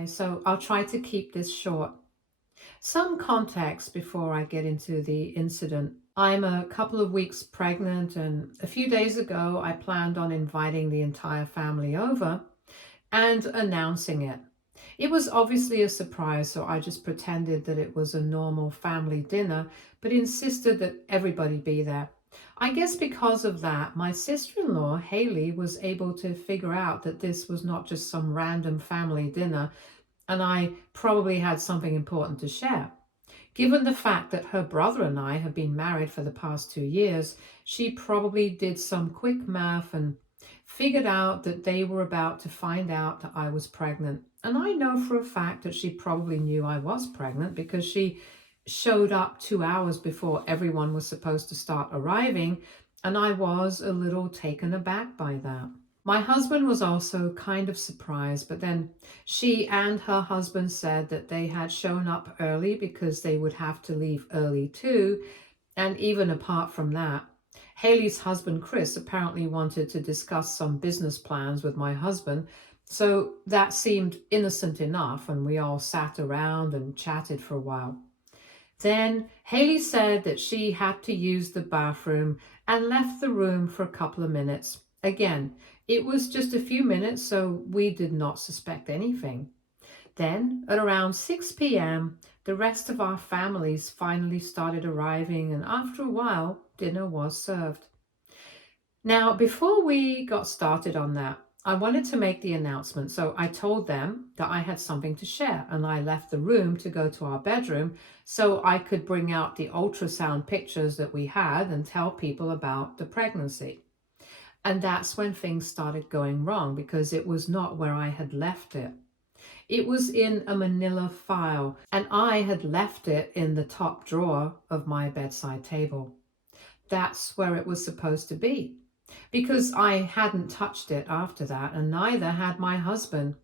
Hi, so I'll try to keep this short. Some context before I get into the incident. I'm a couple of weeks pregnant, and a few days ago, I planned on inviting the entire family over and announcing it. It was obviously a surprise, so I just pretended that it was a normal family dinner, but insisted that everybody be there. I guess because of that, my sister in law, Haley, was able to figure out that this was not just some random family dinner, and I probably had something important to share. Given the fact that her brother and I have been married for the past 2 years, she probably did some quick math and figured out that they were about to find out that I was pregnant. And I know for a fact that she probably knew I was pregnant because she showed up 2 hours before everyone was supposed to start arriving, and I was a little taken aback by that. My husband was also kind of surprised, but then she and her husband said that they had shown up early because they would have to leave early too. And even apart from that, Haley's husband, Chris, apparently wanted to discuss some business plans with my husband. So that seemed innocent enough, and we all sat around and chatted for a while. Then Haley said that she had to use the bathroom and left the room for a couple of minutes. Again, it was just a few minutes, so we did not suspect anything. Then, at around 6 p.m., the rest of our families finally started arriving, and after a while, dinner was served. Now, before we got started on that, I wanted to make the announcement. So I told them that I had something to share, and I left the room to go to our bedroom so I could bring out the ultrasound pictures that we had and tell people about the pregnancy. And that's when things started going wrong because it was not where I had left it. It was in a manila file, and I had left it in the top drawer of my bedside table. That's where it was supposed to be, because I hadn't touched it after that, and neither had my husband.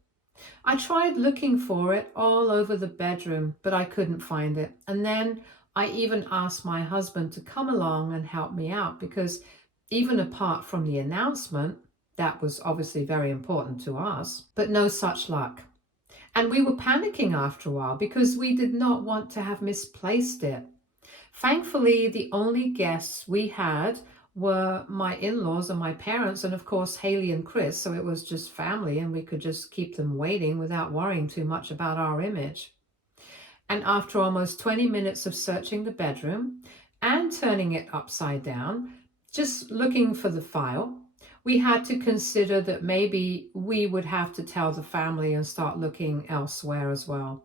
I tried looking for it all over the bedroom, but I couldn't find it. And then I even asked my husband to come along and help me out, because even apart from the announcement, that was obviously very important to us, but no such luck. And we were panicking after a while because we did not want to have misplaced it. Thankfully, the only guests we had were my in-laws and my parents, and of course Haley and Chris, so it was just family, and we could just keep them waiting without worrying too much about our image. And after almost 20 minutes of searching the bedroom and turning it upside down, just looking for the file, we had to consider that maybe we would have to tell the family and start looking elsewhere as well.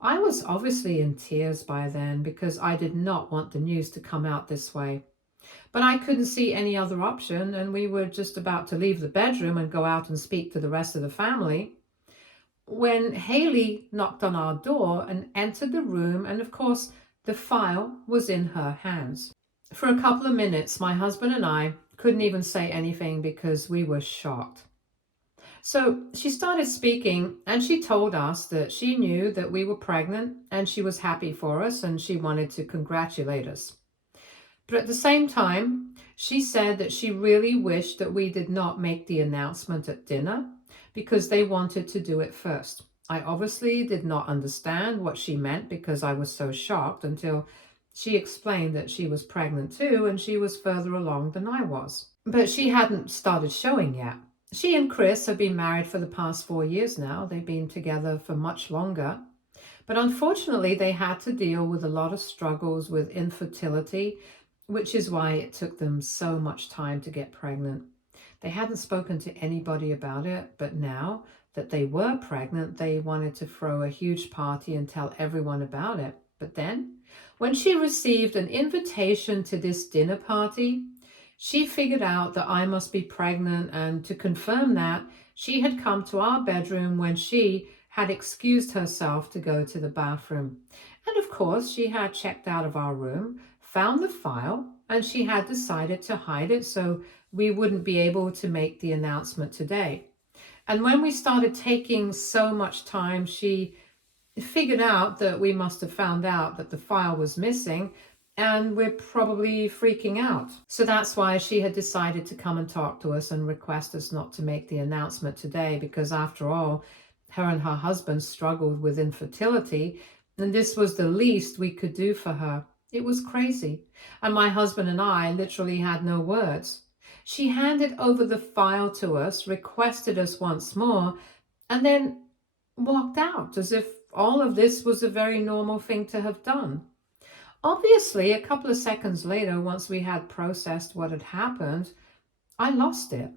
I was obviously in tears by then because I did not want the news to come out this way. But I couldn't see any other option, and we were just about to leave the bedroom and go out and speak to the rest of the family when Haley knocked on our door and entered the room, and of course, the file was in her hands. For a couple of minutes, my husband and I couldn't even say anything because we were shocked. So she started speaking, and she told us that she knew that we were pregnant and she was happy for us and she wanted to congratulate us. But at the same time, she said that she really wished that we did not make the announcement at dinner because they wanted to do it first. I obviously did not understand what she meant because I was so shocked until she explained that she was pregnant too and she was further along than I was. But she hadn't started showing yet. She and Chris have been married for the past 4 years now. They've been together for much longer. But unfortunately, they had to deal with a lot of struggles with infertility, which is why it took them so much time to get pregnant. They hadn't spoken to anybody about it, but now that they were pregnant, they wanted to throw a huge party and tell everyone about it. But then, when she received an invitation to this dinner party, she figured out that I must be pregnant, and to confirm that, she had come to our bedroom when she had excused herself to go to the bathroom. And of course, she had checked out of our room, found the file, and she had decided to hide it so we wouldn't be able to make the announcement today. And when we started taking so much time, she figured out that we must have found out that the file was missing, and we're probably freaking out. So that's why she had decided to come and talk to us and request us not to make the announcement today, because after all, Her and her husband struggled with infertility, and this was the least we could do for her. It was crazy. And my husband and I literally had no words. She handed over the file to us, requested us once more, and then walked out as if all of this was a very normal thing to have done. Obviously, a couple of seconds later, once we had processed what had happened, I lost it.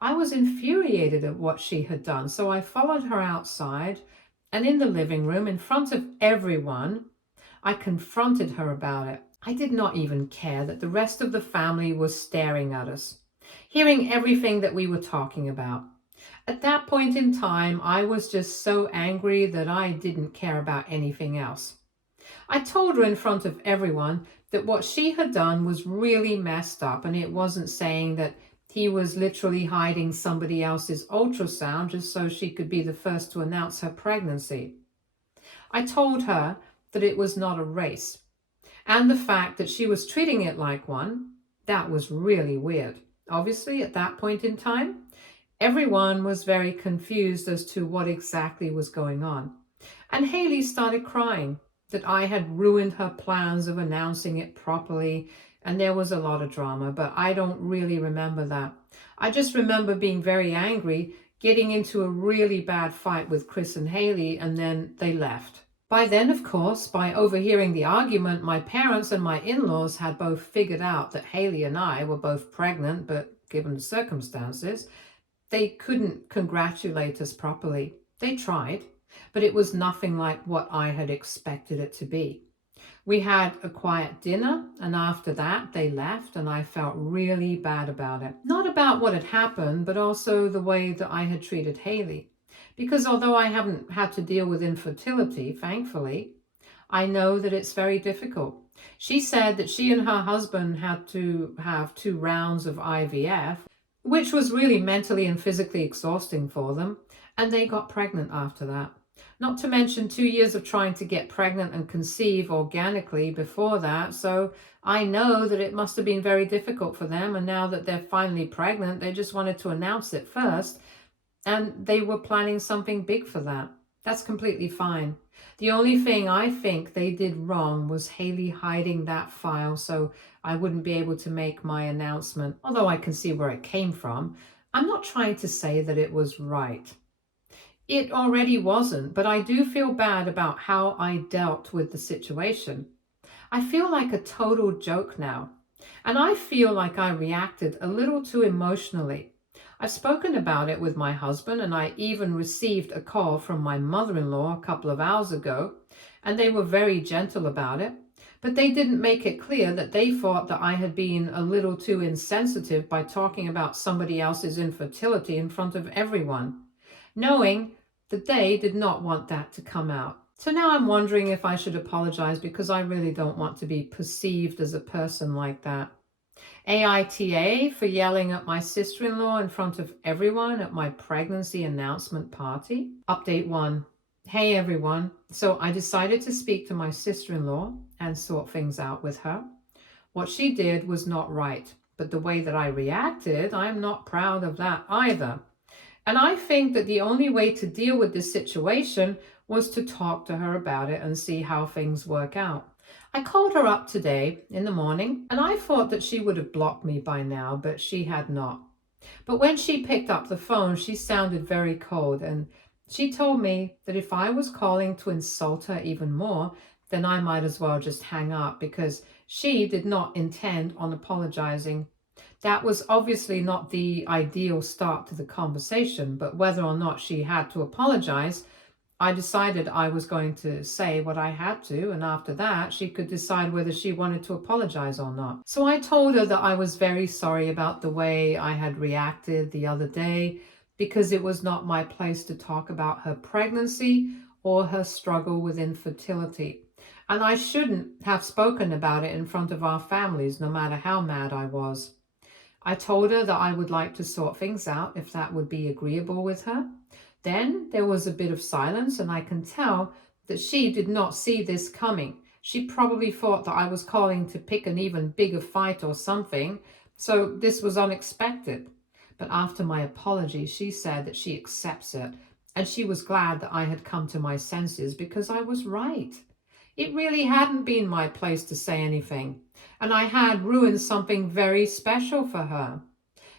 I was infuriated at what she had done, so I followed her outside, and in the living room, in front of everyone, I confronted her about it. I did not even care that the rest of the family was staring at us, hearing everything that we were talking about. At that point in time, I was just so angry that I didn't care about anything else. I told her in front of everyone that what she had done was really messed up, and it wasn't saying that he was literally hiding somebody else's ultrasound just so she could be the first to announce her pregnancy. I told her that it was not a race, and the fact that she was treating it like one, that was really weird. Obviously, at that point in time, everyone was very confused as to what exactly was going on. And Haley started crying that I had ruined her plans of announcing it properly, and there was a lot of drama, but I don't really remember that. I just remember being very angry, getting into a really bad fight with Chris and Haley, and then they left. By then, of course, by overhearing the argument, my parents and my in-laws had both figured out that Haley and I were both pregnant, but given the circumstances, they couldn't congratulate us properly. They tried, but it was nothing like what I had expected it to be. We had a quiet dinner, and after that they left, and I felt really bad about it. Not about what had happened, but also the way that I had treated Haley. Because although I haven't had to deal with infertility, thankfully, I know that it's very difficult. She said that she and her husband had to have 2 rounds of IVF, which was really mentally and physically exhausting for them, and they got pregnant after that. Not to mention 2 years of trying to get pregnant and conceive organically before that, so I know that it must have been very difficult for them, and now that they're finally pregnant, they just wanted to announce it first, and they were planning something big for that. That's completely fine. The only thing I think they did wrong was Haley hiding that file so I wouldn't be able to make my announcement. Although I can see where it came from, I'm not trying to say that it was right. It already wasn't, but I do feel bad about how I dealt with the situation. I feel like a total joke now, and I feel like I reacted a little too emotionally. I've spoken about it with my husband, and I even received a call from my mother-in-law a couple of hours ago, and they were very gentle about it, but they didn't make it clear that they thought that I had been a little too insensitive by talking about somebody else's infertility in front of everyone, knowing that they did not want that to come out. So now I'm wondering if I should apologize, because I really don't want to be perceived as a person like that. AITA for yelling at my sister-in-law in front of everyone at my pregnancy announcement party. Update 1. Hey everyone. So I decided to speak to my sister-in-law and sort things out with her. What she did was not right, but the way that I reacted, I'm not proud of that either. And I think that the only way to deal with this situation was to talk to her about it and see how things work out. I called her up today in the morning, and I thought that she would have blocked me by now, but she had not. But when she picked up the phone, she sounded very cold, and she told me that if I was calling to insult her even more, then I might as well just hang up, because she did not intend on apologizing. That was obviously not the ideal start to the conversation, but whether or not she had to apologize, I decided I was going to say what I had to, and after that, she could decide whether she wanted to apologize or not. So I told her that I was very sorry about the way I had reacted the other day, because it was not my place to talk about her pregnancy or her struggle with infertility. And I shouldn't have spoken about it in front of our families, no matter how mad I was. I told her that I would like to sort things out if that would be agreeable with her. Then there was a bit of silence, and I can tell that she did not see this coming. She probably thought that I was calling to pick an even bigger fight or something, so this was unexpected. But after my apology, she said that she accepts it And she was glad that I had come to my senses because I was right. It really hadn't been my place to say anything, and I had ruined something very special for her.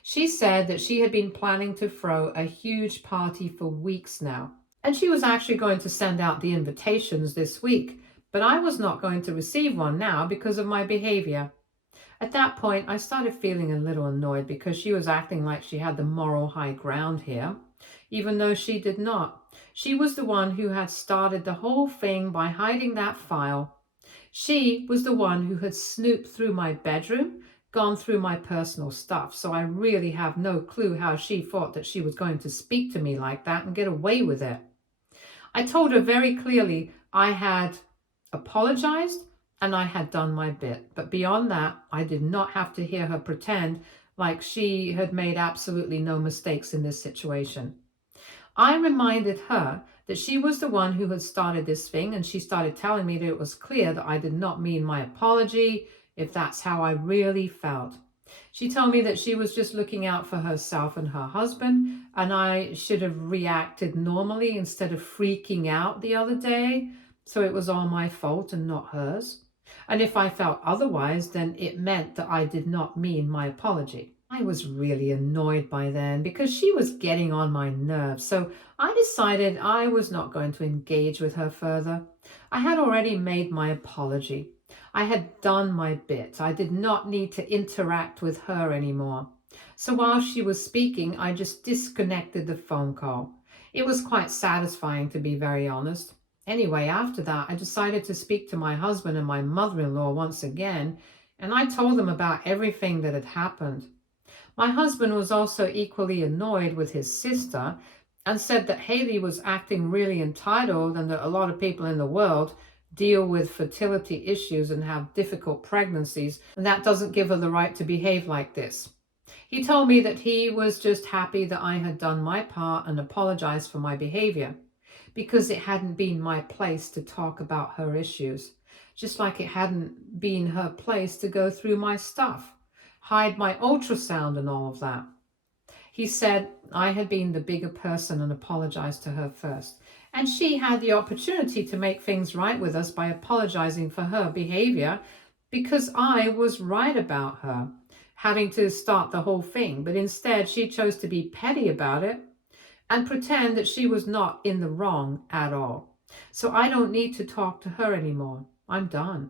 She said that she had been planning to throw a huge party for weeks now, and she was actually going to send out the invitations this week, but I was not going to receive one now because of my behavior. At that point, I started feeling a little annoyed because she was acting like she had the moral high ground here, even though she did not. She was the one who had started the whole thing by hiding that file. She was the one who had snooped through my bedroom, gone through my personal stuff, so I really have no clue how she thought that she was going to speak to me like that and get away with it. I told her very clearly I had apologized and I had done my bit. But beyond that, I did not have to hear her pretend like she had made absolutely no mistakes in this situation. I reminded her that she was the one who had started this thing, and she started telling me that it was clear that I did not mean my apology if that's how I really felt. She told me that she was just looking out for herself and her husband, and I should have reacted normally instead of freaking out the other day, so it was all my fault and not hers. And if I felt otherwise, then it meant that I did not mean my apology. I was really annoyed by then because she was getting on my nerves, so I decided I was not going to engage with her further. I had already made my apology. I had done my bit. I did not need to interact with her anymore. So while she was speaking, I just disconnected the phone call. It was quite satisfying, to be very honest. Anyway, after that, I decided to speak to my husband and my mother-in-law once again, and I told them about everything that had happened. My husband was also equally annoyed with his sister and said that Haley was acting really entitled and that a lot of people in the world deal with fertility issues and have difficult pregnancies, and that doesn't give her the right to behave like this. He told me that he was just happy that I had done my part and apologized for my behavior because it hadn't been my place to talk about her issues, just like it hadn't been her place to go through my stuff, hide my ultrasound and all of that. He said I had been the bigger person and apologized to her first. And she had the opportunity to make things right with us by apologizing for her behavior because I was right about her having to start the whole thing. But instead, she chose to be petty about it and pretend that she was not in the wrong at all. So I don't need to talk to her anymore. I'm done.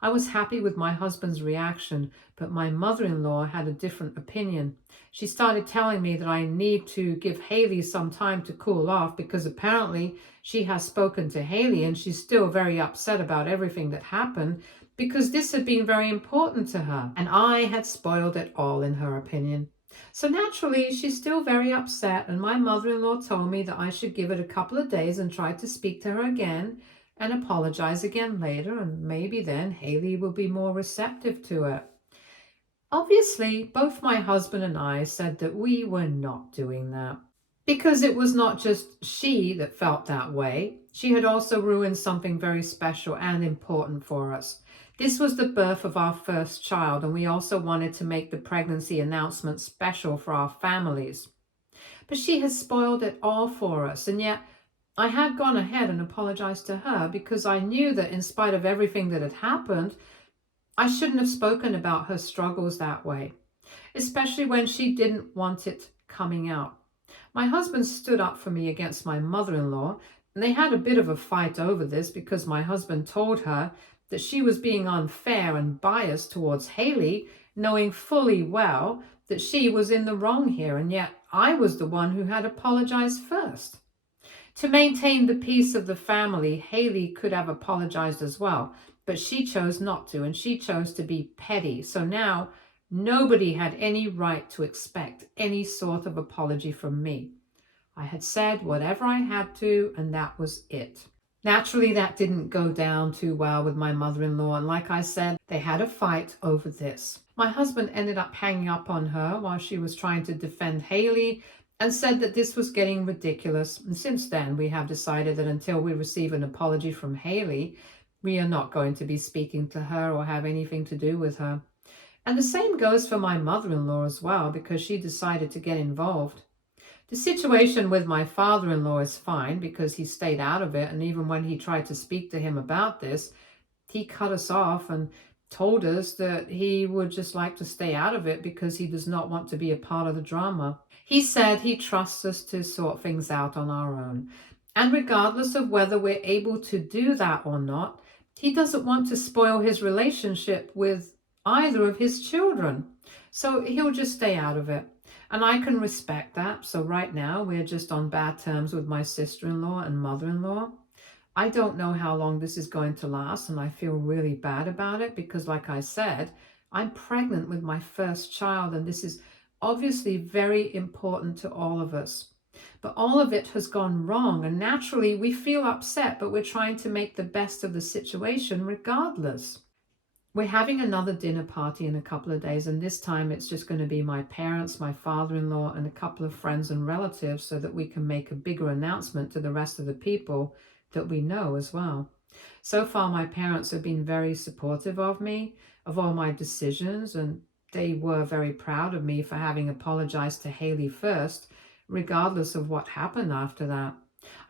I was happy with my husband's reaction, but my mother-in-law had a different opinion. She started telling me that I need to give Haley some time to cool off because apparently she has spoken to Haley and she's still very upset about everything that happened because this had been very important to her and I had spoiled it all in her opinion. So naturally, she's still very upset, and my mother-in-law told me that I should give it a couple of days and try to speak to her again and apologize again later, and maybe then Haley will be more receptive to it. Obviously, both my husband and I said that we were not doing that because it was not just she that felt that way. She had also ruined something very special and important for us. This was the birth of our first child, and we also wanted to make the pregnancy announcement special for our families. But she has spoiled it all for us, and yet I had gone ahead and apologized to her because I knew that in spite of everything that had happened, I shouldn't have spoken about her struggles that way, especially when she didn't want it coming out. My husband stood up for me against my mother-in-law, and they had a bit of a fight over this because my husband told her that she was being unfair and biased towards Haley, knowing fully well that she was in the wrong here, and yet I was the one who had apologized first. To maintain the peace of the family, Haley could have apologized as well, but she chose not to, and she chose to be petty. So now nobody had any right to expect any sort of apology from me. I had said whatever I had to, and that was it. Naturally, that didn't go down too well with my mother-in-law, and like I said, they had a fight over this. My husband ended up hanging up on her while she was trying to defend Haley and said that this was getting ridiculous. And since then, we have decided that until we receive an apology from Haley, we are not going to be speaking to her or have anything to do with her. And the same goes for my mother-in-law as well, because she decided to get involved. The situation with my father-in-law is fine because he stayed out of it. And even when he tried to speak to him about this, he cut us off and told us that he would just like to stay out of it because he does not want to be a part of the drama. He said he trusts us to sort things out on our own. And regardless of whether we're able to do that or not, he doesn't want to spoil his relationship with either of his children. So he'll just stay out of it. And I can respect that. So right now we're just on bad terms with my sister-in-law and mother-in-law. I don't know how long this is going to last, and I feel really bad about it because, like I said, I'm pregnant with my first child, and this is obviously very important to all of us. But all of it has gone wrong, and naturally we feel upset, but we're trying to make the best of the situation regardless. We're having another dinner party in a couple of days, and this time it's just going to be my parents, my father-in-law, and a couple of friends and relatives so that we can make a bigger announcement to the rest of the people that we know as well. So far, my parents have been very supportive of me, of all my decisions, and they were very proud of me for having apologized to Haley first, regardless of what happened after that.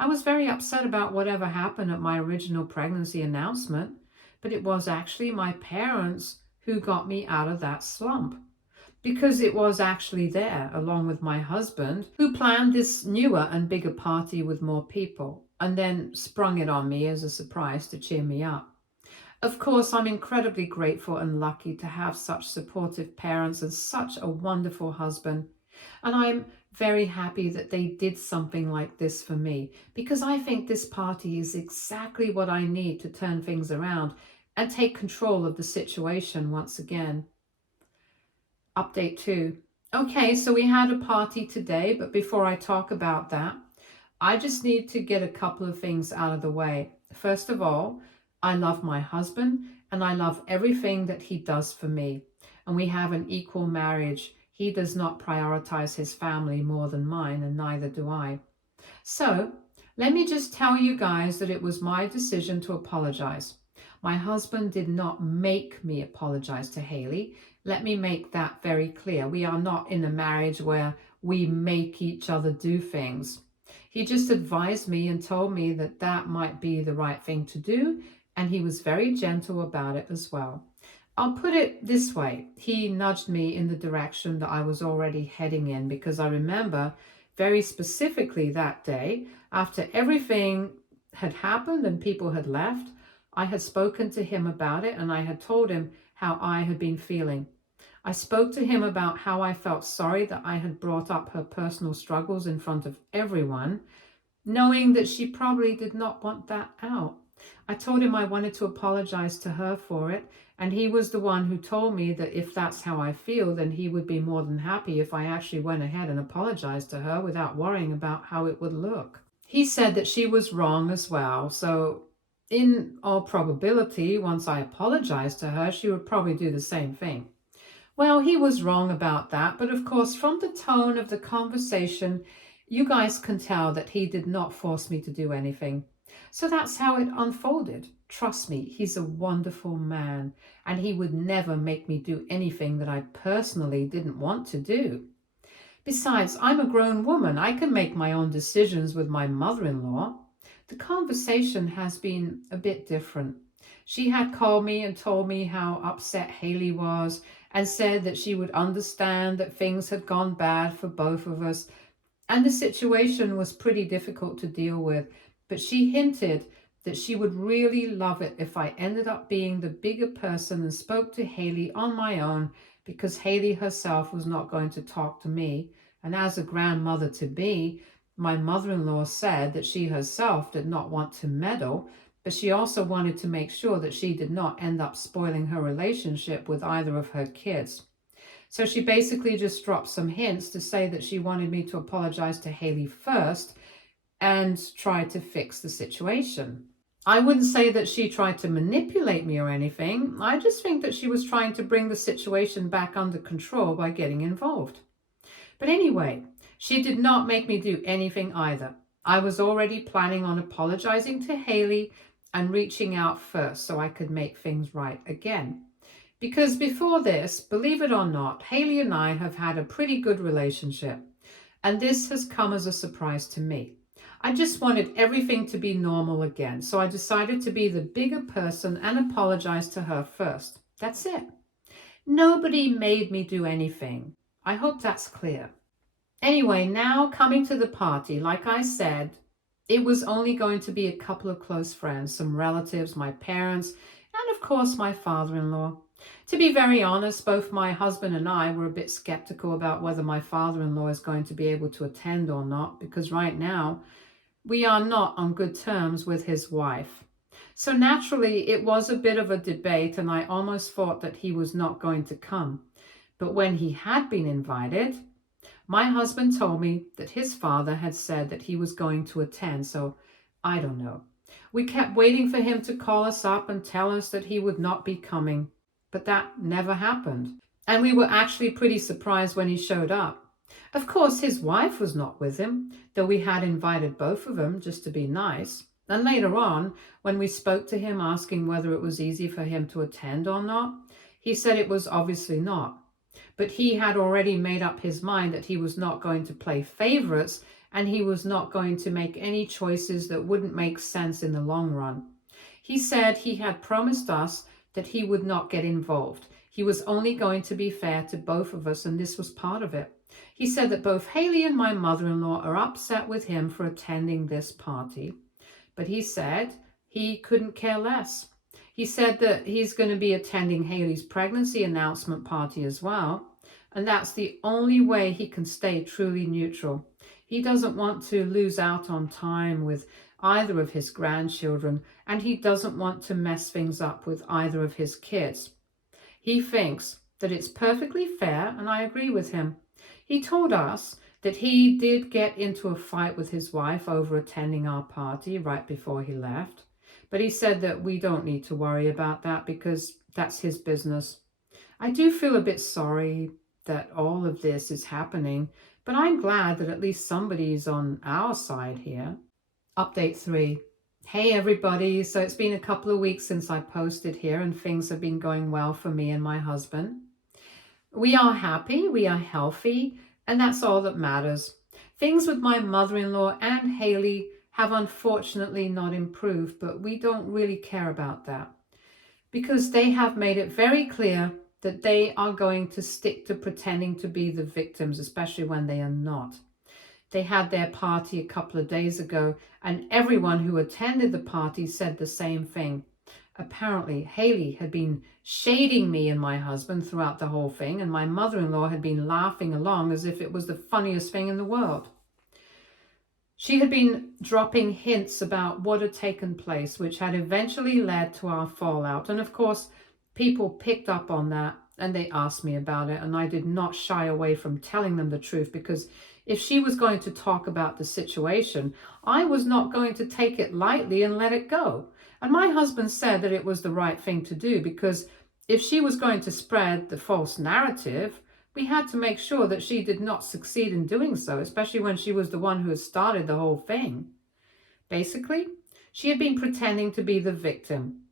I was very upset about whatever happened at my original pregnancy announcement, but it was actually my parents who got me out of that slump, because it was actually there, along with my husband, who planned this newer and bigger party with more people, and then sprung it on me as a surprise to cheer me up. Of course, I'm incredibly grateful and lucky to have such supportive parents and such a wonderful husband. And I'm very happy that they did something like this for me, because I think this party is exactly what I need to turn things around and take control of the situation once again. Update 2. Okay, so we had a party today, but before I talk about that, I just need to get a couple of things out of the way. First of all, I love my husband and I love everything that he does for me. And we have an equal marriage. He does not prioritize his family more than mine, and neither do I. So let me just tell you guys that it was my decision to apologize. My husband did not make me apologize to Haley. Let me make that very clear. We are not in a marriage where we make each other do things. He just advised me and told me that that might be the right thing to do, and he was very gentle about it as well. I'll put it this way. He nudged me in the direction that I was already heading in, because I remember very specifically that day, after everything had happened and people had left, I had spoken to him about it and I had told him how I had been feeling. I spoke to him about how I felt sorry that I had brought up her personal struggles in front of everyone, knowing that she probably did not want that out. I told him I wanted to apologize to her for it, and he was the one who told me that if that's how I feel, then he would be more than happy if I actually went ahead and apologized to her without worrying about how it would look. He said that she was wrong as well, so in all probability, once I apologized to her, she would probably do the same thing. Well, he was wrong about that, but of course, from the tone of the conversation, you guys can tell that he did not force me to do anything. So that's how it unfolded. Trust me, he's a wonderful man, and he would never make me do anything that I personally didn't want to do. Besides, I'm a grown woman. I can make my own decisions with my mother-in-law. The conversation has been a bit different. She had called me and told me how upset Haley was, and said that she would understand that things had gone bad for both of us, and the situation was pretty difficult to deal with. But she hinted that she would really love it if I ended up being the bigger person and spoke to Haley on my own, because Haley herself was not going to talk to me. And as a grandmother-to-be, my mother-in-law said that she herself did not want to meddle, but she also wanted to make sure that she did not end up spoiling her relationship with either of her kids. So she basically just dropped some hints to say that she wanted me to apologize to Haley first and try to fix the situation. I wouldn't say that she tried to manipulate me or anything. I just think that she was trying to bring the situation back under control by getting involved. But anyway, she did not make me do anything either. I was already planning on apologizing to Haley and reaching out first so I could make things right again. Because before this, believe it or not, Haley and I have had a pretty good relationship. And this has come as a surprise to me. I just wanted everything to be normal again, so I decided to be the bigger person and apologize to her first. That's it. Nobody made me do anything. I hope that's clear. Anyway, now coming to the party, like I said, it was only going to be a couple of close friends, some relatives, my parents, and of course my father-in-law. To be very honest, both my husband and I were a bit skeptical about whether my father-in-law is going to be able to attend or not, because right now we are not on good terms with his wife. So naturally, it was a bit of a debate, and I almost thought that he was not going to come. But when he had been invited, my husband told me that his father had said that he was going to attend, so I don't know. We kept waiting for him to call us up and tell us that he would not be coming, but that never happened. And we were actually pretty surprised when he showed up. Of course, his wife was not with him, though we had invited both of them just to be nice. And later on, when we spoke to him asking whether it was easy for him to attend or not, he said it was obviously not. But he had already made up his mind that he was not going to play favorites, and he was not going to make any choices that wouldn't make sense in the long run. He said he had promised us that he would not get involved. He was only going to be fair to both of us, and this was part of it. He said that both Haley and my mother-in-law are upset with him for attending this party, but he said he couldn't care less. He said that he's going to be attending Haley's pregnancy announcement party as well, and that's the only way he can stay truly neutral. He doesn't want to lose out on time with either of his grandchildren, and he doesn't want to mess things up with either of his kids. He thinks that it's perfectly fair, and I agree with him. He told us that he did get into a fight with his wife over attending our party right before he left. But he said that we don't need to worry about that because that's his business. I do feel a bit sorry that all of this is happening, but I'm glad that at least somebody's on our side here. Update 3. Hey everybody, so it's been a couple of weeks since I posted here and things have been going well for me and my husband. We are happy, we are healthy, and that's all that matters. Things with my mother-in-law and Haley have unfortunately not improved, but we don't really care about that because they have made it very clear that they are going to stick to pretending to be the victims, especially when they are not. They had their party a couple of days ago, and everyone who attended the party said the same thing. Apparently, Haley had been shading me and my husband throughout the whole thing, and my mother-in-law had been laughing along as if it was the funniest thing in the world. She had been dropping hints about what had taken place, which had eventually led to our fallout. And of course, people picked up on that and they asked me about it. And I did not shy away from telling them the truth, because if she was going to talk about the situation, I was not going to take it lightly and let it go. And my husband said that it was the right thing to do, because if she was going to spread the false narrative, we had to make sure that she did not succeed in doing so, especially when she was the one who had started the whole thing. Basically, she had been pretending to be the victim,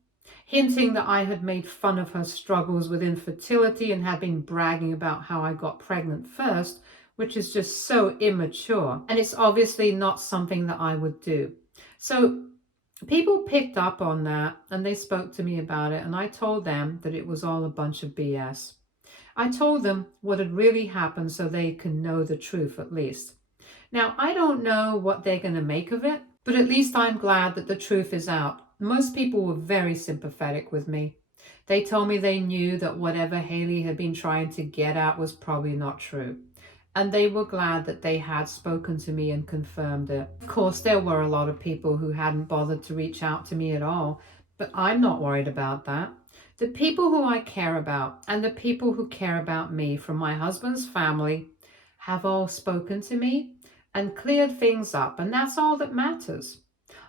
hinting that I had made fun of her struggles with infertility and had been bragging about how I got pregnant first, which is just so immature. And it's obviously not something that I would do. So people picked up on that and they spoke to me about it, and I told them that it was all a bunch of BS. I told them what had really happened so they can know the truth at least. Now, I don't know what they're going to make of it, but at least I'm glad that the truth is out. Most people were very sympathetic with me. They told me they knew that whatever Haley had been trying to get at was probably not true. And they were glad that they had spoken to me and confirmed it. Of course, there were a lot of people who hadn't bothered to reach out to me at all, but I'm not worried about that. The people who I care about and the people who care about me from my husband's family have all spoken to me and cleared things up, and that's all that matters.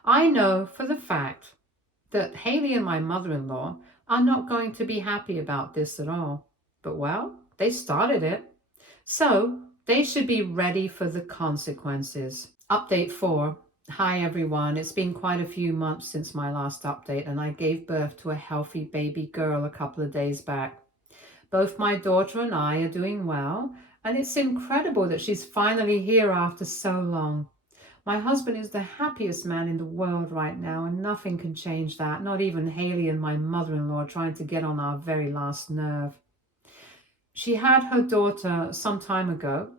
I know for the fact that Haley and my mother-in-law are not going to be happy about this at all. But well, they started it. So they should be ready for the consequences. Update 4. Hi everyone, it's been quite a few months since my last update, and I gave birth to a healthy baby girl a couple of days back. Both my daughter and I are doing well, And it's incredible that she's finally here after so long. My husband is the happiest man in the world right now, and nothing can change that. Not even Haley and my mother-in-law trying to get on our very last nerve. She had her daughter some time ago,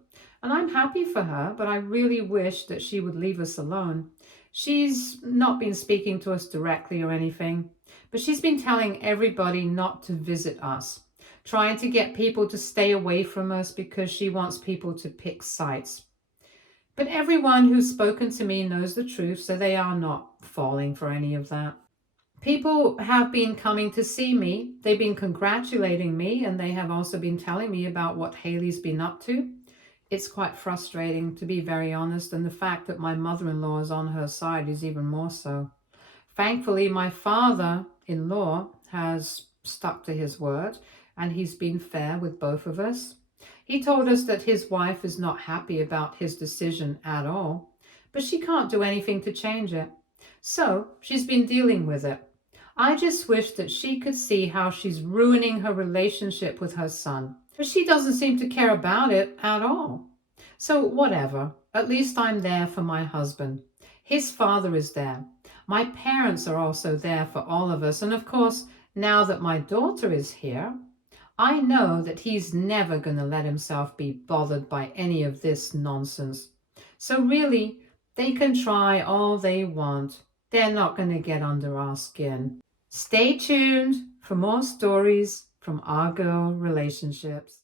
and I'm happy for her, but I really wish that she would leave us alone. She's not been speaking to us directly or anything, but she's been telling everybody not to visit us, trying to get people to stay away from us because she wants people to pick sides. But everyone who's spoken to me knows the truth, so they are not falling for any of that. People have been coming to see me. They've been congratulating me, and they have also been telling me about what Haley's been up to. It's quite frustrating, to be very honest, and the fact that my mother-in-law is on her side is even more so. Thankfully, my father-in-law has stuck to his word, and he's been fair with both of us. He told us that his wife is not happy about his decision at all, but she can't do anything to change it. So she's been dealing with it. I just wish that she could see how she's ruining her relationship with her son. But she doesn't seem to care about it at all. So whatever, at least I'm there for my husband. His father is there. My parents are also there for all of us. And of course, now that my daughter is here, I know that he's never going to let himself be bothered by any of this nonsense. So really, they can try all they want. They're not going to get under our skin. Stay tuned for more stories from our girl relationships.